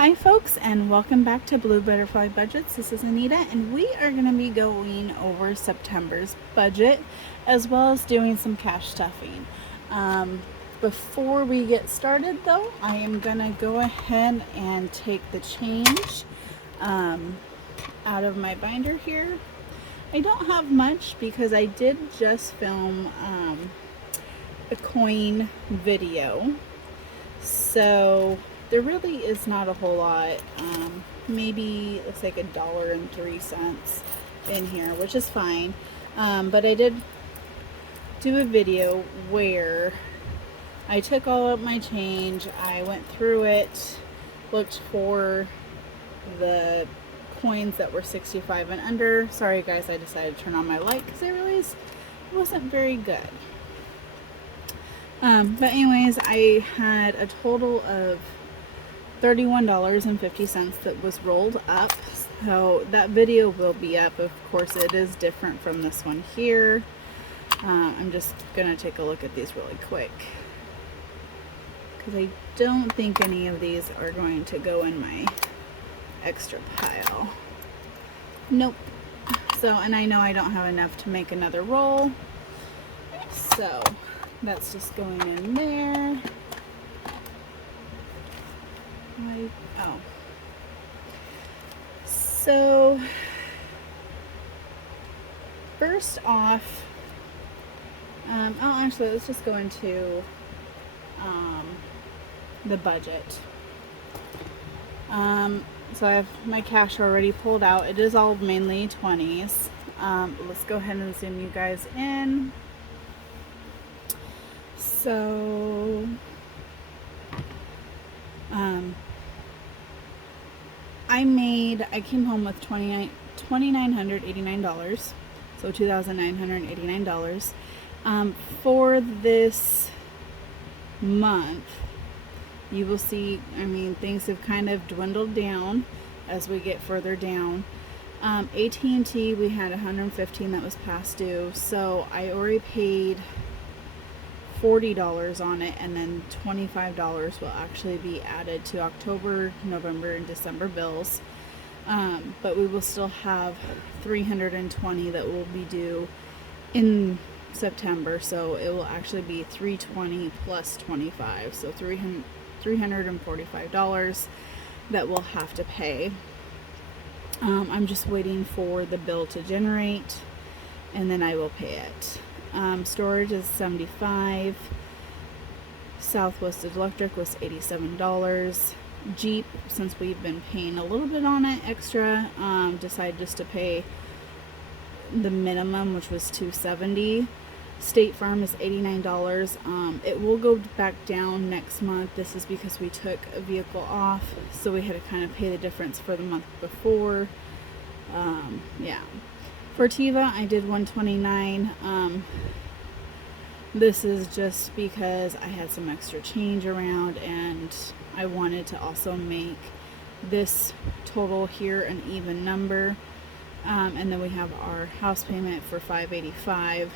Hi folks, and welcome back to Blue Butterfly Budgets. This is Anita, and we are going to be going over September's budget as well as doing some cash stuffing. Before we get started though, I am going to go ahead and take the change out of my binder here. I don't have much because I did just film a coin video, so there really is not a whole lot. Maybe it looks like $1.03 in here, which is fine. But I did do a video where I took all of my change, I went through it, looked for the coins that were 65 and under. Sorry guys, I decided to turn on my light because I realized it wasn't very good. But anyways, I had a total of $31.50 that was rolled up. So that video will be up. Of course, it is different from this one here. I'm just gonna take a look at these really quick because I don't think any of these are going to go in my extra pile. Nope. So, and I know I don't have enough to make another roll, so that's just going in there. Oh. So, first off, actually, let's just go into the budget. So I have my cash already pulled out. It is all mainly 20s. Let's go ahead and zoom you guys in. So, I came home with $2,989, so $2,989. For this month, you will see, things have kind of dwindled down as we get further down. AT&T, we had $115 that was past due, so I already paid $40 on it, and then $25 will actually be added to October, November, and December bills. But we will still have $320 that will be due in September, so it will actually be $320 plus $25, so $345 that we'll have to pay. I'm just waiting for the bill to generate, and then I will pay it. Storage is $75. Southwest Electric was $87. Jeep, since we've been paying a little bit on it extra, decided just to pay the minimum, which was $270. State Farm is $89. It will go back down next month. This is because we took a vehicle off, so we had to kind of pay the difference for the month before. Yeah. For Tiva, I did $129. This is just because I had some extra change around, and I wanted to also make this total here an even number. And then we have our house payment for $585.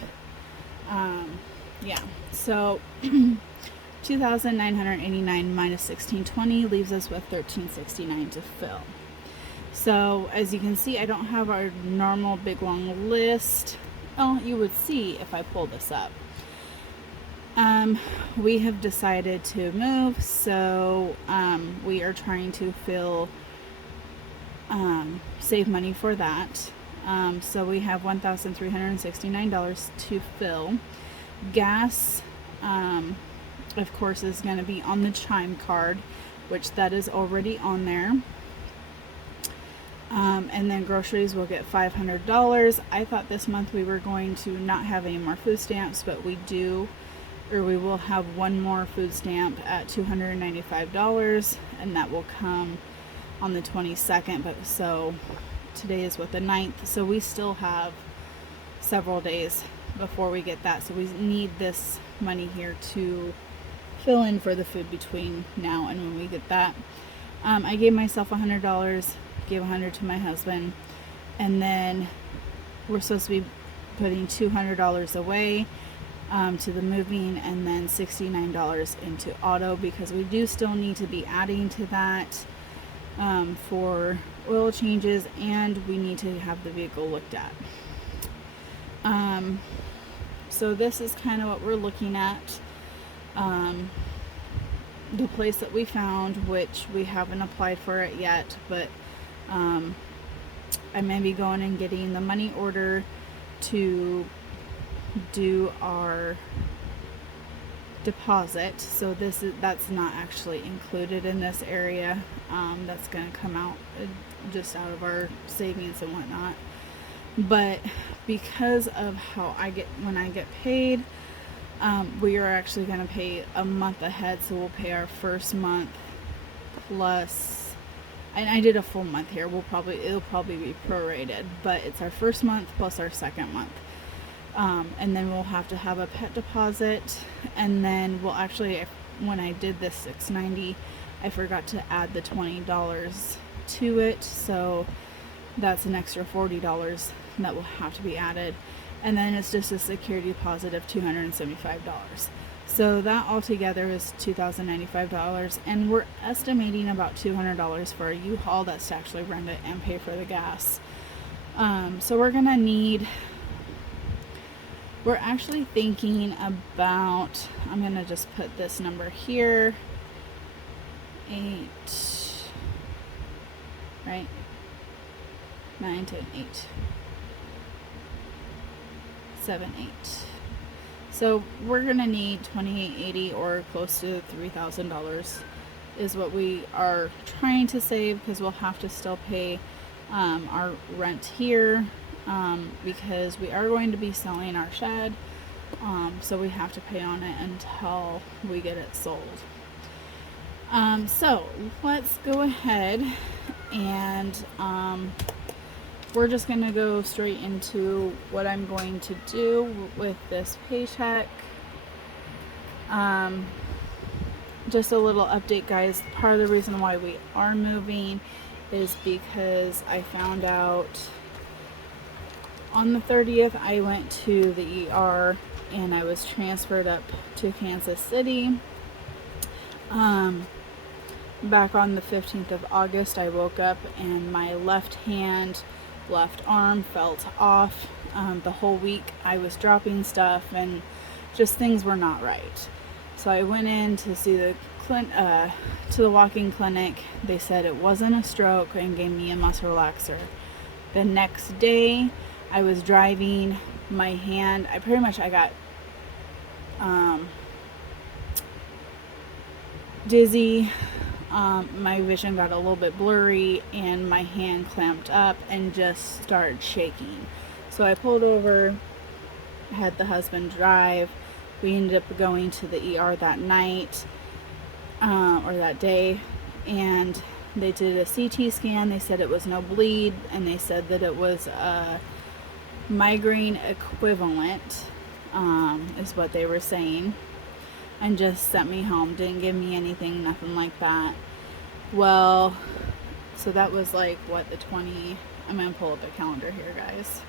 Yeah, so $2,989 minus $1,620 leaves us with $1,369 to fill. So as you can see, I don't have our normal big long list. Oh, you would see if I pull this up. We have decided to move, so we are trying to save money for that. So we have $1,369 to fill. Gas, of course, is going to be on the Chime card, which that is already on there. And then groceries will get $500. I thought this month we were going to not have any more food stamps, but we will have one more food stamp at $295, and that will come on the 22nd. But so today is the 9th, so we still have several days before we get that, so we need this money here to fill in for the food between now and when we get that. I gave myself $100, gave $100 to my husband, and then we're supposed to be putting $200 away to the moving, and then $69 into auto, because we do still need to be adding to that. for oil changes, and we need to have the vehicle looked at. So this is kind of what we're looking at. The place that we found, which we haven't applied for it yet, but I may be going and getting the money order to do our deposit. So that's not actually included in this area. That's going to come out just out of our savings and whatnot. But because of how when I get paid, we are actually going to pay a month ahead. So we'll pay our first month plus, and I did a full month here. It'll probably be prorated, but it's our first month plus our second month. And then we'll have to have a pet deposit, and then we'll actually, when I did this $690, I forgot to add the $20 to it, so that's an extra $40 that will have to be added, and then it's just a security deposit of $275. So that altogether is $2,095, and we're estimating about $200 for a U-Haul. That's to actually rent it and pay for the gas. So we're actually thinking about, I'm going to just put this number here, 8, right? 9, 10, 8, 7, 8. So we're going to need $2,880 or close to $3,000 is what we are trying to save, because we'll have to still pay our rent here. Because we are going to be selling our shed, so we have to pay on it until we get it sold. So let's go ahead and we're just going to go straight into what I'm going to do with this paycheck. Just a little update, guys. Part of the reason why we are moving is because I found out on the 30th, I went to the ER and I was transferred up to Kansas City. Back on the 15th of August, I woke up and my left arm felt off. The whole week I was dropping stuff and just things were not right. So I went in to see the walk-in clinic. They said it wasn't a stroke and gave me a muscle relaxer. The next day, I was driving, my hand, I got dizzy, my vision got a little bit blurry, and my hand clamped up and just started shaking. So I pulled over, had the husband drive. We ended up going to the ER that night, or that day, and they did a CT scan. They said it was no bleed, and they said that it was a migraine equivalent, is what they were saying, and just sent me home. Didn't give me anything, nothing like that. Well, so that was like what, the 20, I'm gonna pull up a calendar here, guys.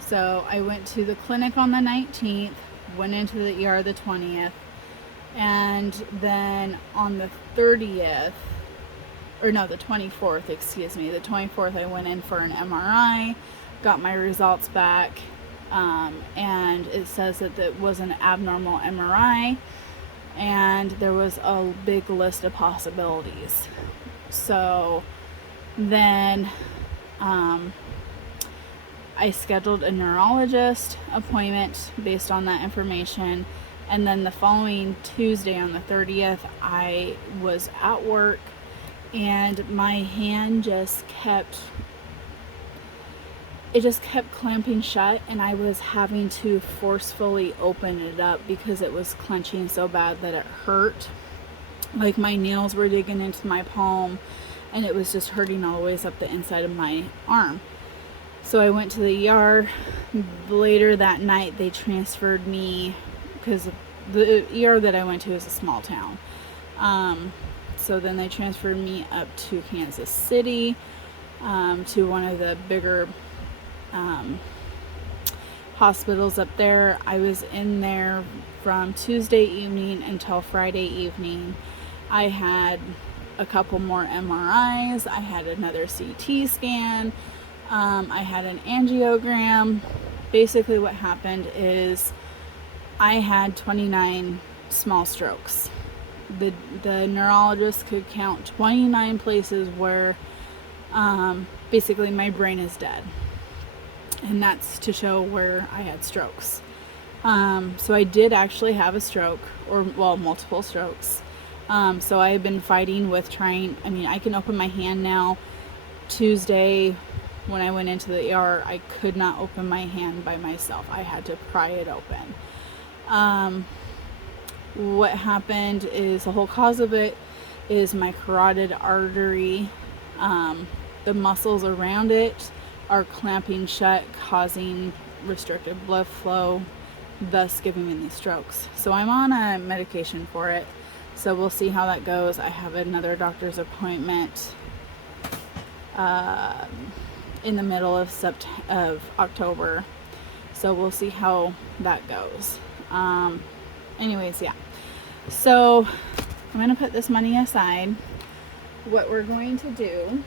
So I went to the clinic on the 19th, went into the ER the 20th, and then on the 30th, or no, the 24th, excuse me, the 24th, I went in for an MRI, got my results back, and it says that it was an abnormal MRI, and there was a big list of possibilities. So then I scheduled a neurologist appointment based on that information, and then the following Tuesday on the 30th, I was at work, and my hand just kept clamping shut, and I was having to forcefully open it up because it was clenching so bad that it hurt. Like my nails were digging into my palm, and it was just hurting all the ways up the inside of my arm. So I went to the ER. Later that night, they transferred me, because the ER that I went to is a small town. So then they transferred me up to Kansas City, to one of the bigger hospitals up there. I was in there from Tuesday evening until Friday evening. I had a couple more MRIs. I had another CT scan. I had an angiogram. Basically what happened is I had 29 small strokes. The neurologist could count 29 places where basically my brain is dead. And that's to show where I had strokes. So I did actually have a stroke, or well, multiple strokes. So I've been fighting with I can open my hand now. Tuesday, when I went into the ER, I could not open my hand by myself. I had to pry it open. What happened is the whole cause of it is my carotid artery. The muscles around it are clamping shut, causing restricted blood flow, thus giving me these strokes. So I'm on a medication for it. So we'll see how that goes. I have another doctor's appointment in the middle of October. So we'll see how that goes. Anyways, yeah. So I'm going to put this money aside. What we're going to do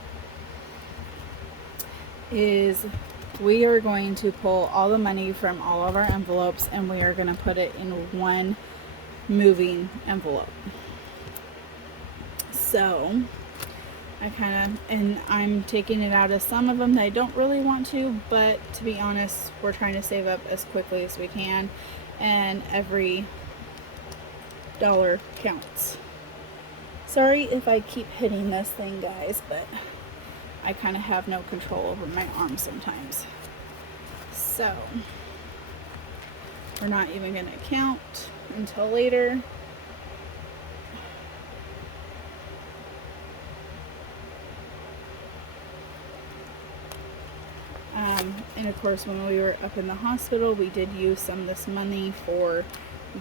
is we are going to pull all the money from all of our envelopes and we are going to put it in one moving envelope. So I'm taking it out of some of them that I don't really want to, but to be honest, we're trying to save up as quickly as we can, and every dollar counts. Sorry if I keep hitting this thing, guys, but I kind of have no control over my arm sometimes. So we're not even going to count until later. And of course, when we were up in the hospital, we did use some of this money for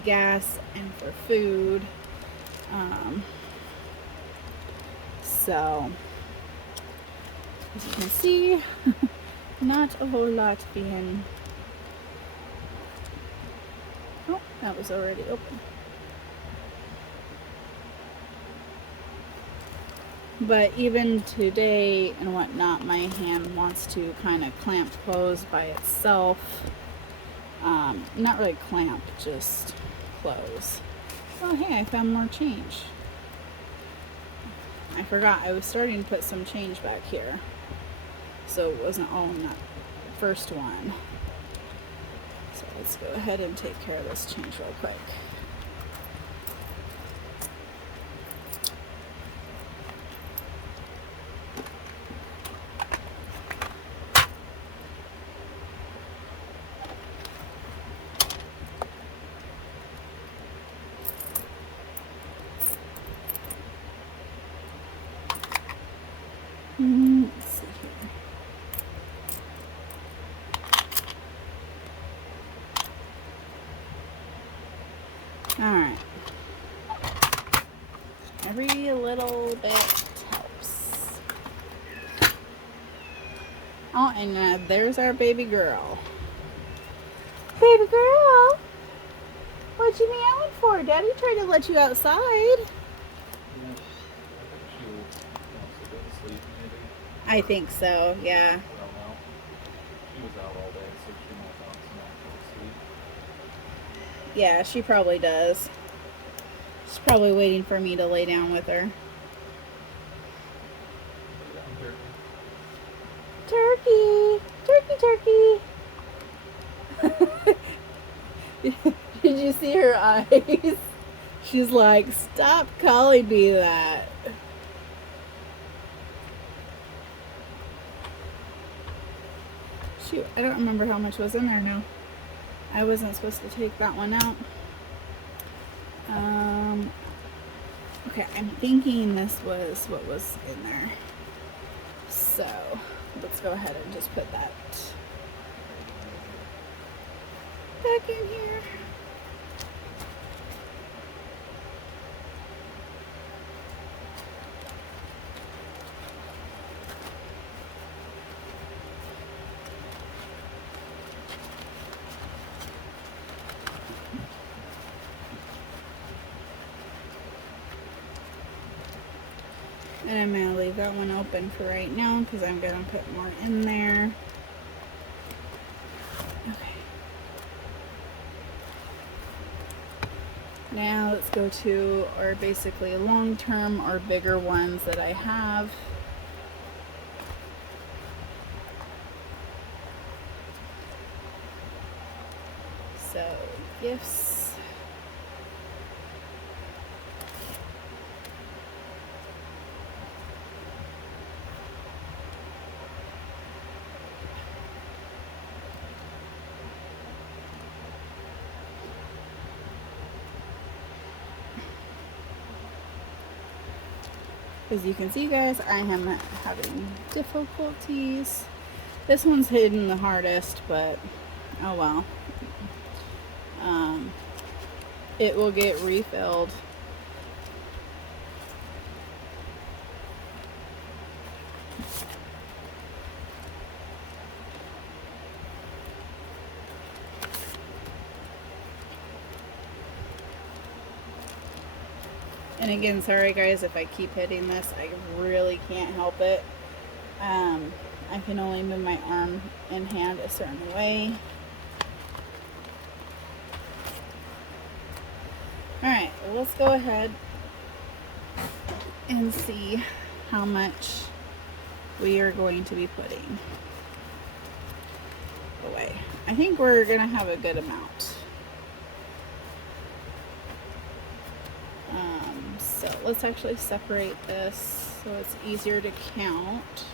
gas and for food. So as you can see, not a whole lot being... Oh, that was already open. But even today and whatnot, my hand wants to kind of clamp closed by itself. Not really clamp, just close. Oh, hey, I found more change. I forgot I was starting to put some change back here, so it wasn't all in that first one. So let's go ahead and take care of this change real quick. Let's see here. Alright. Every little bit helps. Oh, and there's our baby girl. Baby girl! What you meowing for? Daddy tried to let you outside. I think so, yeah. I don't know. She was out all day, so she might want some actual sleep. Yeah, she probably does. She's probably waiting for me to lay down with her. Turkey! Turkey, turkey! Did you see her eyes? She's like, stop calling me that. Shoot, I don't remember how much was in there now. I wasn't supposed to take that one out. Okay, I'm thinking this was what was in there. So, let's go ahead and just put that back in here. And I'm going to leave that one open for right now because I'm going to put more in there. Okay. Now let's go to our basically long-term or bigger ones that I have. So, gifts. As you can see, guys, I am having difficulties. This one's hidden the hardest, but oh well. It will get refilled. And again, sorry guys if I keep hitting this. I really can't help it. I can only move my arm and hand a certain way. Alright, well, let's go ahead and see how much we are going to be putting away. I think we're going to have a good amount. So let's actually separate this so it's easier to count.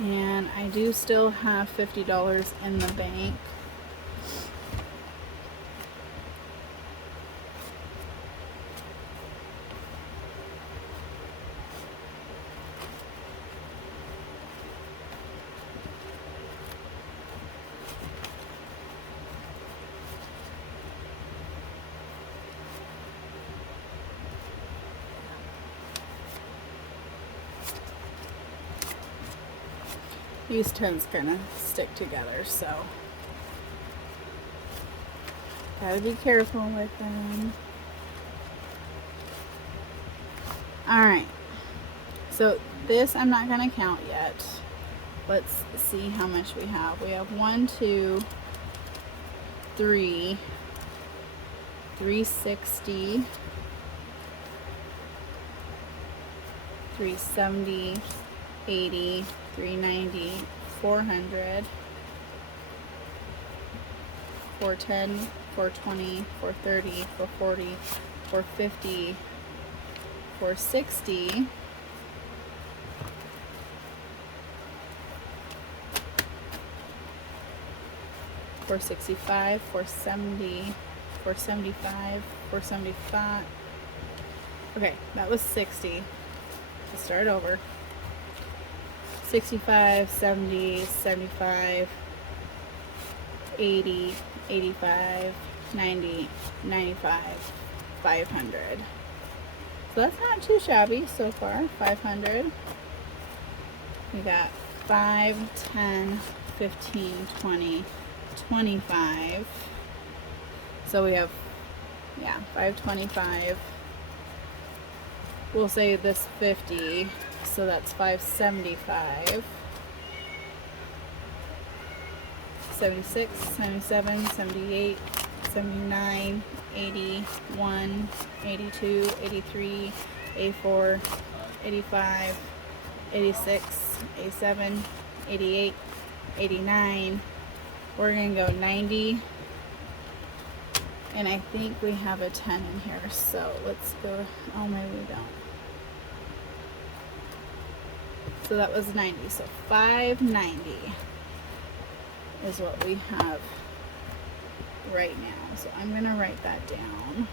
And I do still have $50 in the bank. These tins kind of stick together, so gotta be careful with them. Alright, so this I'm not gonna count yet. Let's see how much we have. We have 1, 2, 3, 360, 370, 80, 390, 400, 410, 420, 430, 440, 450, 460, 465, 470, 475, 475. Okay, that was 60. Let's start over. 65, 70, 75, 80, 85, 90, 95, 500. So that's not too shabby so far. 500. We got 5, 10, 15, 20, 25. So we have, yeah, 525. We'll say this 50. So that's 575, 76, 77, 78, 79, 81, 82, 83, 84, 85, 86, 87, 88, 89. We're going to go 90. And I think we have a 10 in here. So let's go. Oh, maybe we don't. So that was 90. So 590 is what we have right now. So I'm going to write that down.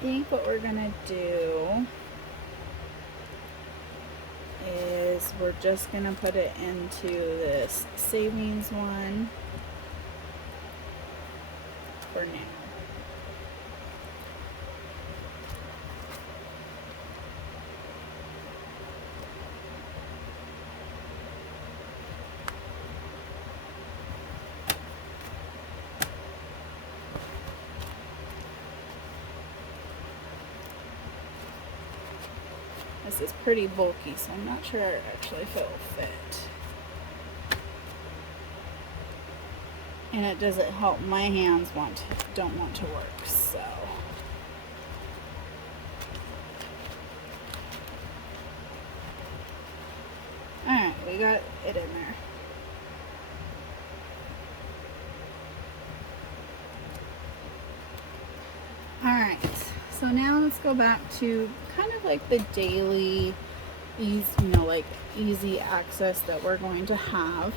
think what we're gonna do is we're just gonna put it into this savings one for now. This is pretty bulky, so I'm not sure actually if it will fit. And it doesn't help my hands don't want to work, so. Alright, we got it in there. Alright, so now let's go back to kind of like the daily easy access that we're going to have.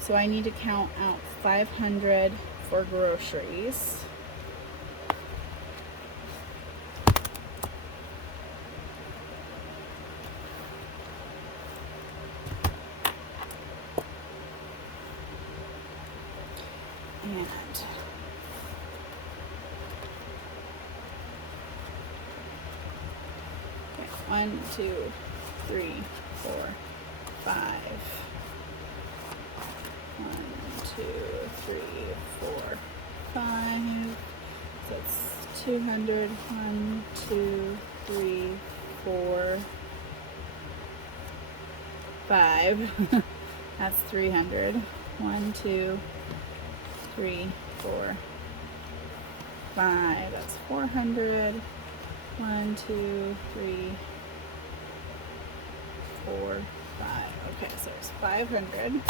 So I need to count out 500 for groceries. And okay, 1, 2, 3, 4, 5. 1, 2, 3, 4, 5. So it's 200. 1, 2, 3, 4, 5. That's 300. 1, 2, 3, 4, 5. That's 400. 1, 2, 3, 4, 5. Okay, so it's 500.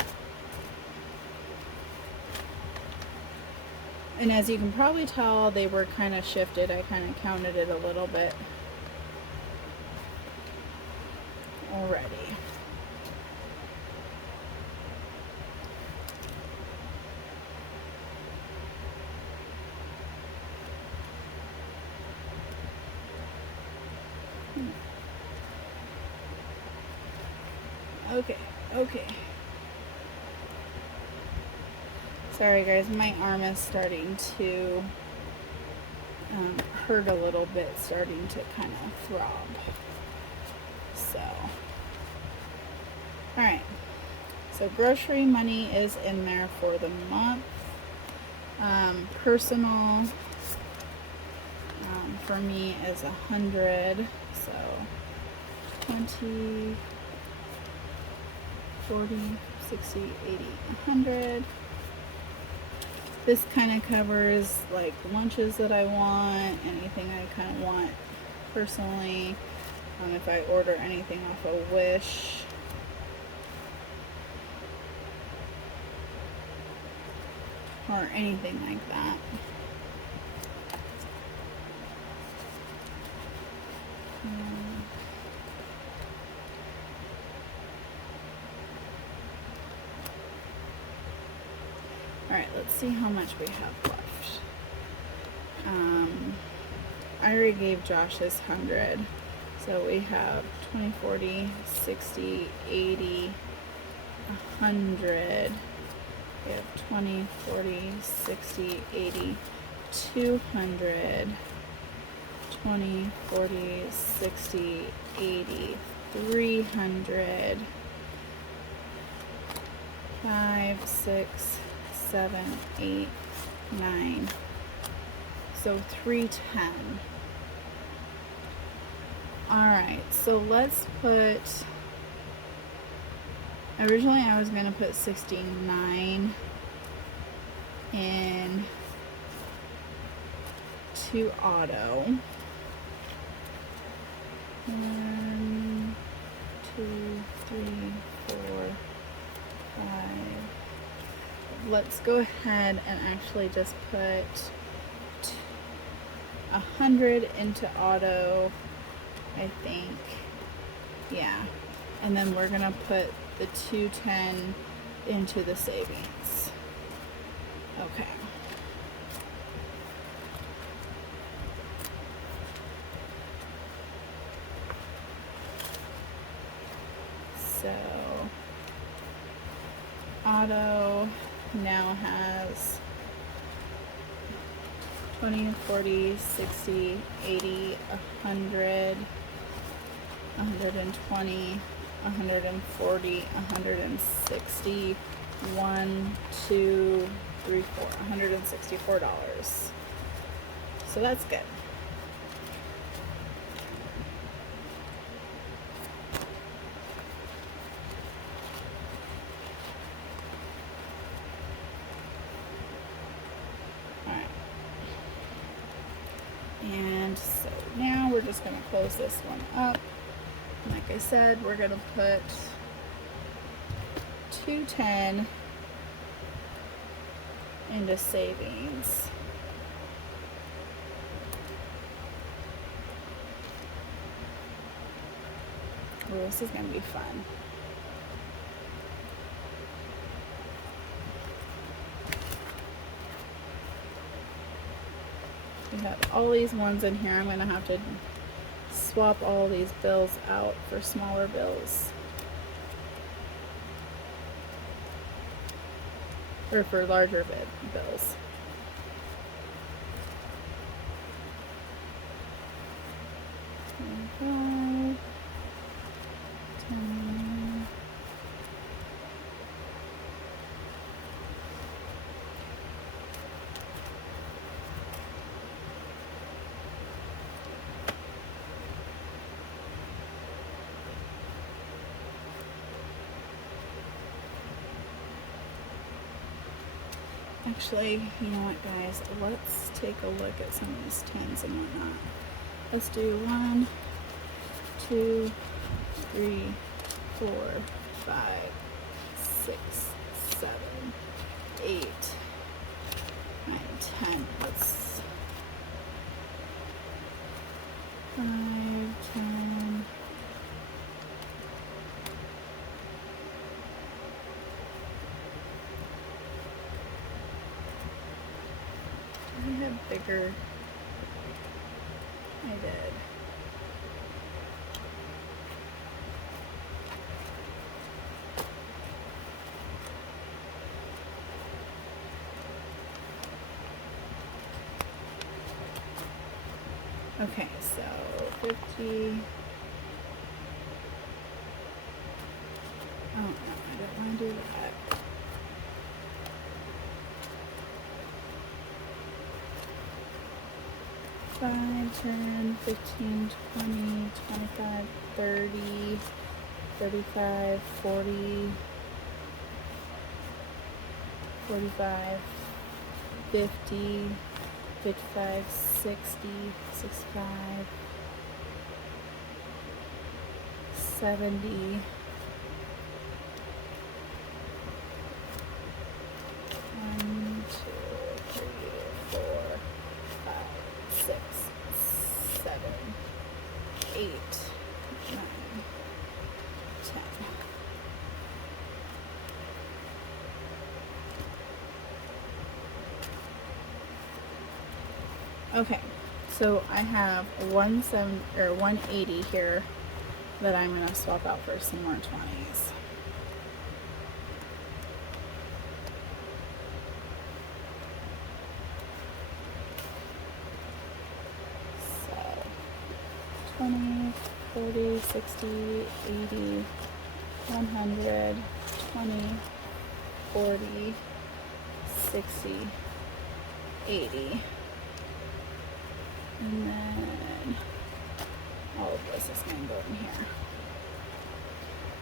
And as you can probably tell, they were kind of shifted. I kind of counted it a little bit already. Okay. Sorry guys, my arm is starting to hurt a little bit, starting to kind of throb. So, alright. So grocery money is in there for the month. Personal for me is 100. So 20, 40, 60, 80, 100. This kind of covers like lunches that I want, anything I kind of want personally. If I order anything off of Wish. Or anything like that. Alright, let's see how much we have left. I already gave Josh his 100. So we have 20, 40, 60, 80, 100. We have 20, 40, 60, 80, 200. 20, 40, 60, 80, 300. 5, 6, 7, 8, 9. So 310. Alright, so let's put, originally I was going to put 69 in to auto. 1, 2, 3, 4, 5. Let's go ahead and actually just put 100 into auto, I think. Yeah. And then we're gonna put the 210 into the savings. Okay. Auto now has 20, 40, 60, 80, 100, 120, 140, 160, 1, 2, 3, 4, $164. So that's good. Alright. And so now we're just going to close this one up. Like I said, we're going to put 210 into savings. Oh, this is going to be fun. We have all these ones in here. I'm going to have to swap all these bills out for smaller bills. Or for larger bills. $25, $10. Actually, you know what, guys? Let's take a look at some of these tens and whatnot. Let's do 1, 2, 3, 4, 5, 6, 7, 8, 9, 10. Let's 5, 10. I had bigger. I did. Okay, so 50. Oh no, I don't want to do that. Five, 10, 15, 20, 25, 30, 35, 40, 45, 50, 55, 60, 65, 70, 1, 2, 3, 4, 5, 6, 7, 8, 9, 10. Okay, so I have 180 here that I'm going to swap out for some more 20s. So 20, 40, 60, 80, 100, 20, 40, 60, 80. And then all of this is going to go in here.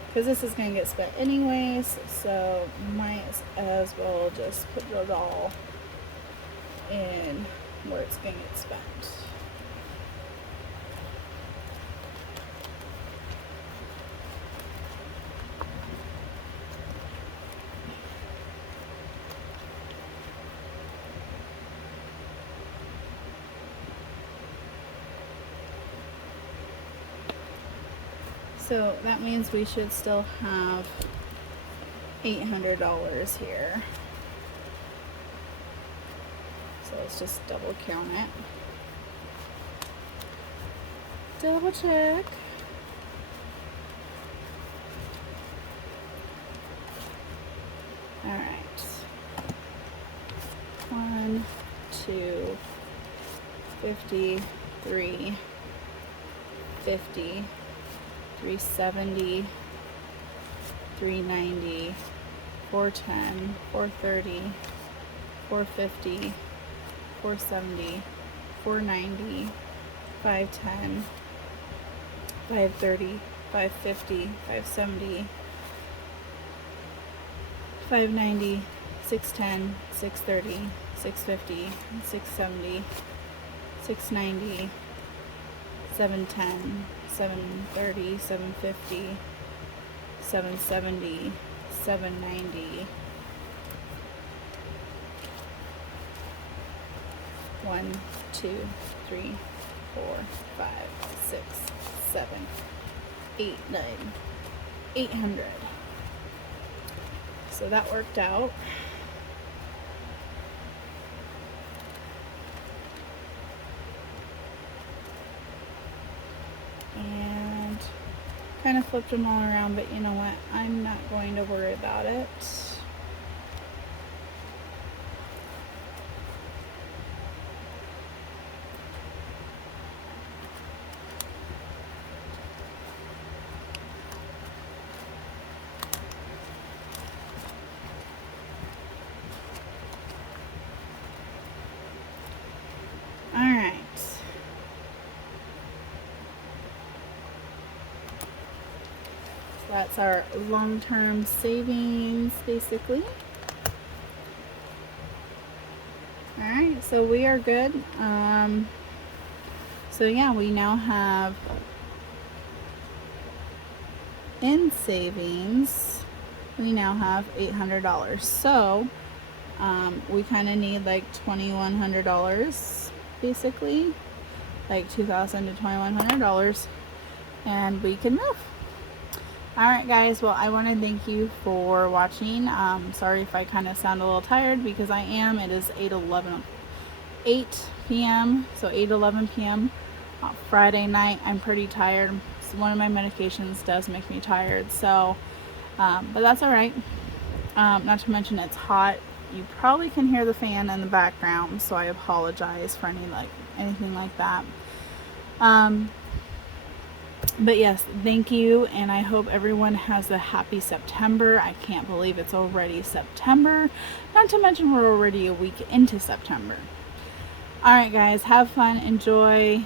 Because this is going to get spent anyways, so might as well just put it all in where it's going to get spent. So that means we should still have $800 here. So let's just double count it. Double check. All right. 1, 2, 50, 3, 50, 370, 390, 410, 430, 450, 470, 490, 510, 530, 550, 570, 590, 610, 630, 650, 670, 690, 710, 730, 750, 770, 790, 1, 2, 3, 4, 5, 6, 7, 8, 9, 800. So that worked out. And kind of flipped them all around, but you know what? I'm not going to worry about it. All right. So that's our long-term savings, basically. All right, so we are good. So yeah, we now have in savings, we now have $800. So we kind of need like $2,100, basically, like $2,000 to $2,100, and we can move. All right, guys. Well, I want to thank you for watching. Sorry if I kind of sound a little tired, because I am. It is 8 p.m. So 8:11 p.m. Friday night. I'm pretty tired. So one of my medications does make me tired. So, but that's all right. Not to mention it's hot. You probably can hear the fan in the background, so I apologize for anything like that. But yes, thank you, and I hope everyone has a happy September. I can't believe it's already September. Not to mention we're already a week into September. All right, guys, have fun, enjoy.